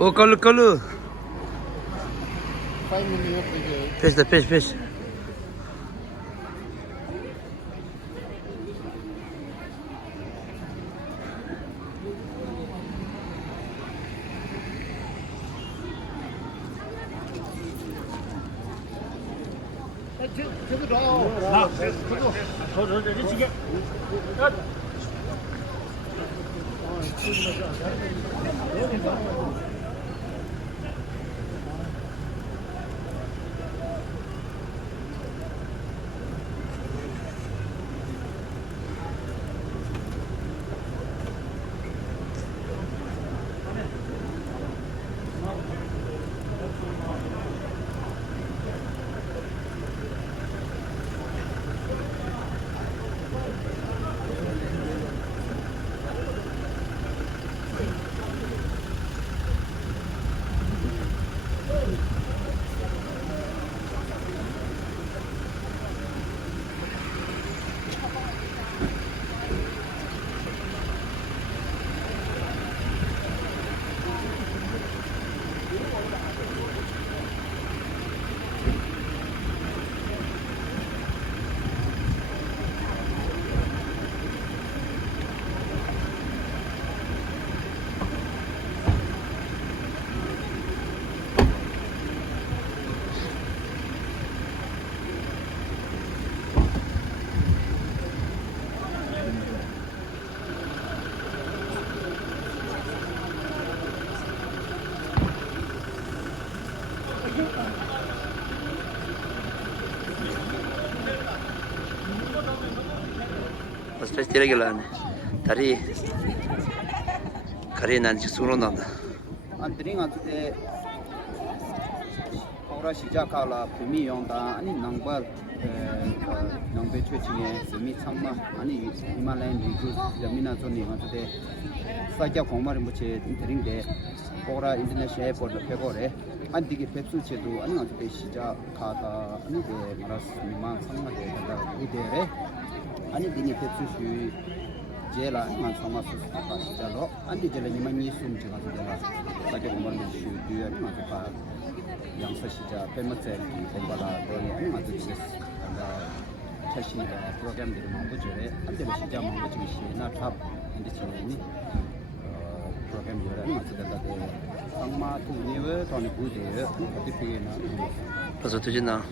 O kalı. 5 minutes again. Peş de peş. Aspetta stile che l'hanno. Tari. Carina ci sono andando. Antringa te ora si già cala primi onda ani nambal nambe chechine semi chamma ani Himalayan Reviews jamina zone ma te sajja khomar muche intering de ora international airport pe gore anti ke pepsu che do ani te si già khata ani de maras mima chamma de da udere ani dini pepsu shu 제라 만 사마스 파스자로 안디 제라 니만니 숨 제가 제라 가게 공부를 쉬 뒤에 맞아 봐 양서시자 페머체 공부라 도니 아니 맞아 지스 나 차시가 프로그램들이 많고 저래 안데 시자 많고 지금 시나 탑 인데 지내니 프로그램 요라 맞아 다데 상마 투니베 토니 부제 어디 피에나 벌써 되지나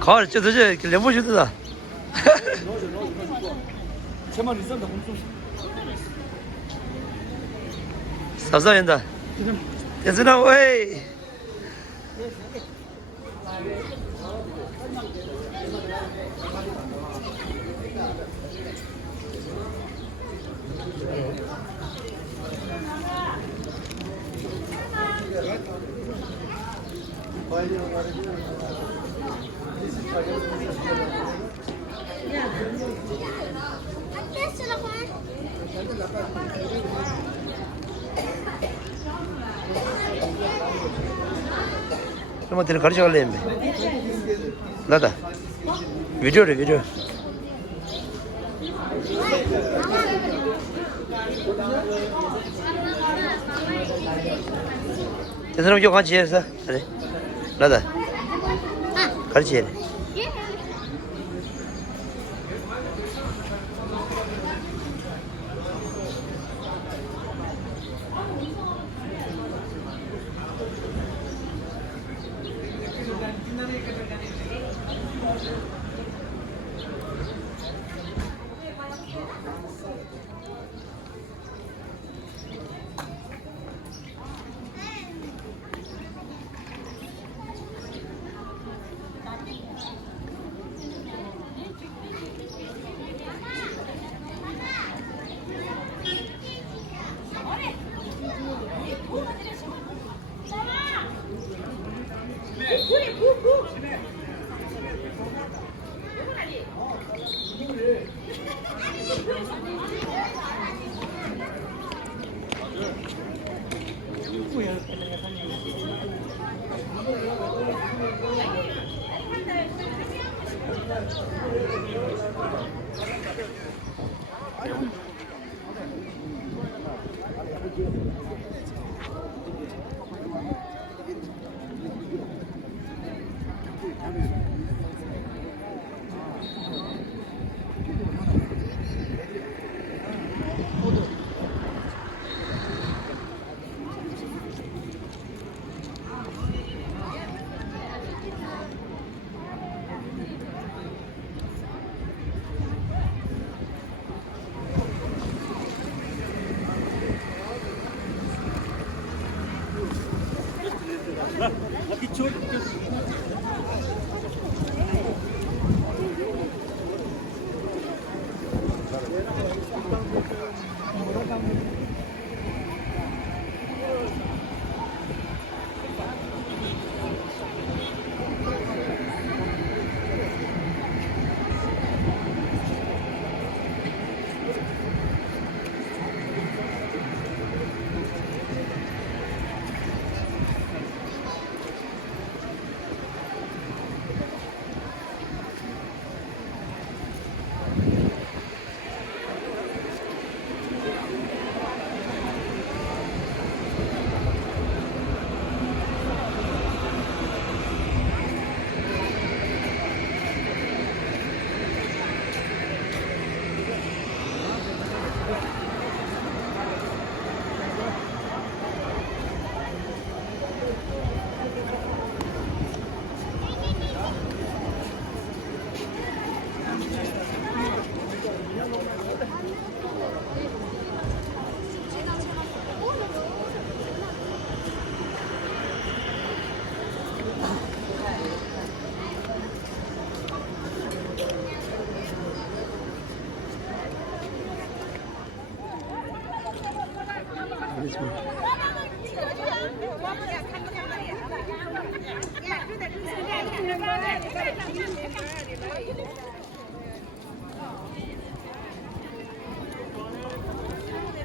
가을 저 도저히 레모시드다. 제만 있었다 엄청 사사연다. 예준아 오이. 그럼 내가 가르쳐 갈래 임마. 나다. 비디오래 비디오. 저 사람 좀 같이 해서 그래. 나다. 가르쳐 해.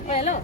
Hello.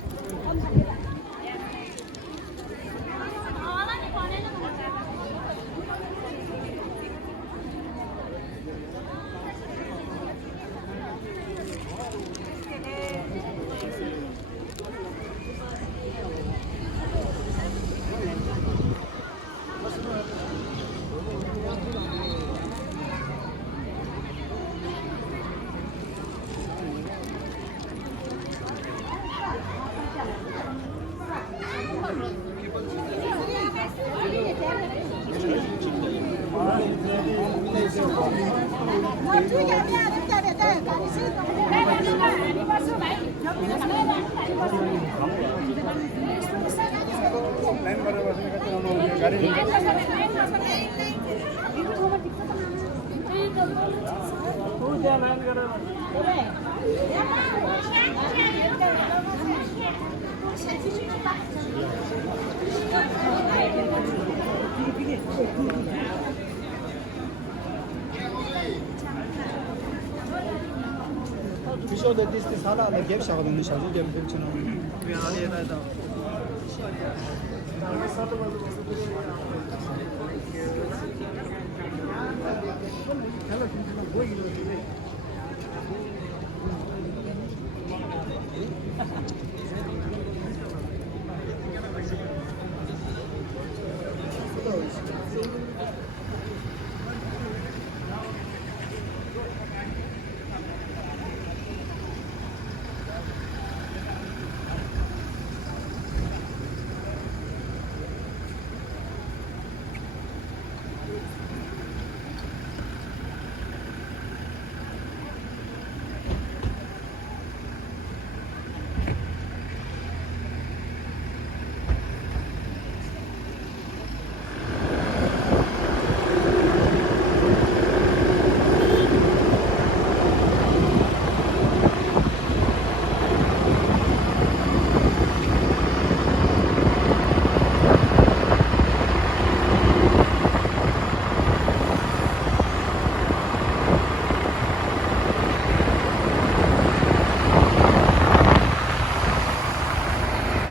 Wieso dat is de sala aan de gap zou doen, zou je hem kunnen weer aan je rijden. Hello,